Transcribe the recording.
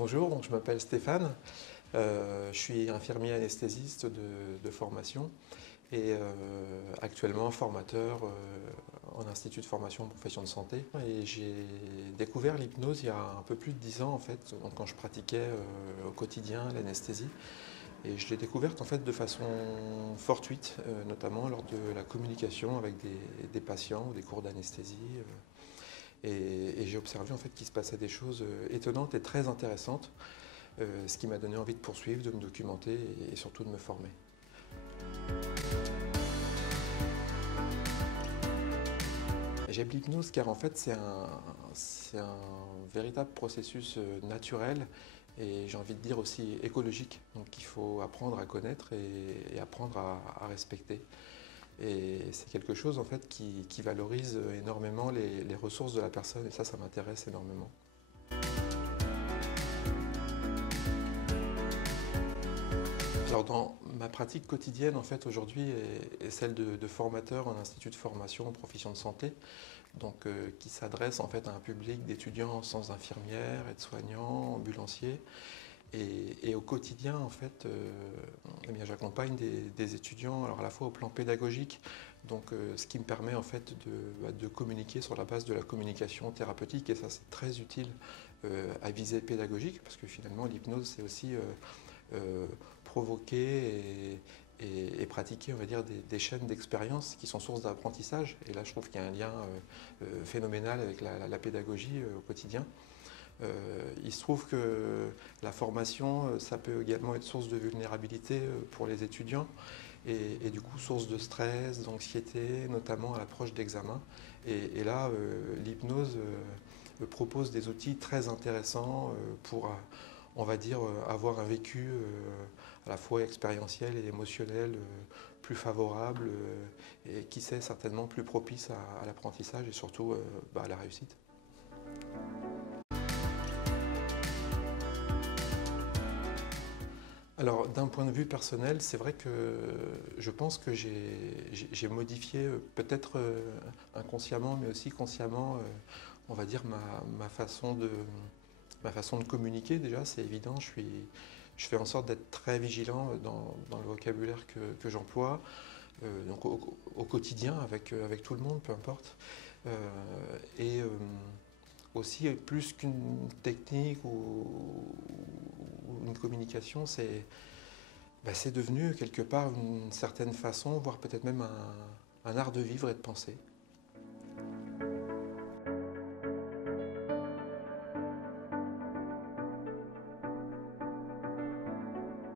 Bonjour, donc je m'appelle Stéphane, je suis infirmier anesthésiste de formation et actuellement formateur en institut de formation en profession de santé. Et j'ai découvert l'hypnose il y a un peu plus de 10 ans en fait, donc quand je pratiquais au quotidien l'anesthésie. Et je l'ai découverte en fait de façon fortuite, notamment lors de la communication avec des patients ou des cours d'anesthésie. Et j'ai observé en fait qu'il se passait des choses étonnantes et très intéressantes, ce qui m'a donné envie de poursuivre, de me documenter et surtout de me former. J'aime l'hypnose car en fait c'est un véritable processus naturel et j'ai envie de dire aussi écologique, donc il faut apprendre à connaître et apprendre à respecter. Et c'est quelque chose en fait qui valorise énormément les ressources de la personne et ça m'intéresse énormément. Alors dans ma pratique quotidienne en fait aujourd'hui est celle de formateur en institut de formation en profession de santé, donc qui s'adresse en fait à un public d'étudiants en sciences infirmières, aides-soignants, ambulanciers. Et au quotidien, en fait, eh bien, j'accompagne des étudiants, alors à la fois au plan pédagogique, donc ce qui me permet en fait de communiquer sur la base de la communication thérapeutique, et ça c'est très utile à visée pédagogique, parce que finalement l'hypnose c'est aussi provoquer et pratiquer, on va dire, des chaînes d'expérience qui sont source d'apprentissage. Et là, je trouve qu'il y a un lien phénoménal avec la pédagogie au quotidien. Il se trouve que la formation, ça peut également être source de vulnérabilité pour les étudiants et du coup source de stress, d'anxiété, notamment à l'approche d'examen. Et là, l'hypnose propose des outils très intéressants pour, on va dire, avoir un vécu à la fois expérientiel et émotionnel plus favorable et qui sait certainement plus propice à l'apprentissage et surtout à la réussite. Alors, d'un point de vue personnel, c'est vrai que je pense que j'ai modifié peut-être inconsciemment, mais aussi consciemment, on va dire, ma façon de communiquer. Déjà, c'est évident, je fais en sorte d'être très vigilant dans le vocabulaire que j'emploie, donc au quotidien, avec tout le monde, peu importe. Et aussi, plus qu'une technique ou une communication, c'est devenu quelque part une certaine façon, voire peut-être même un art de vivre et de penser.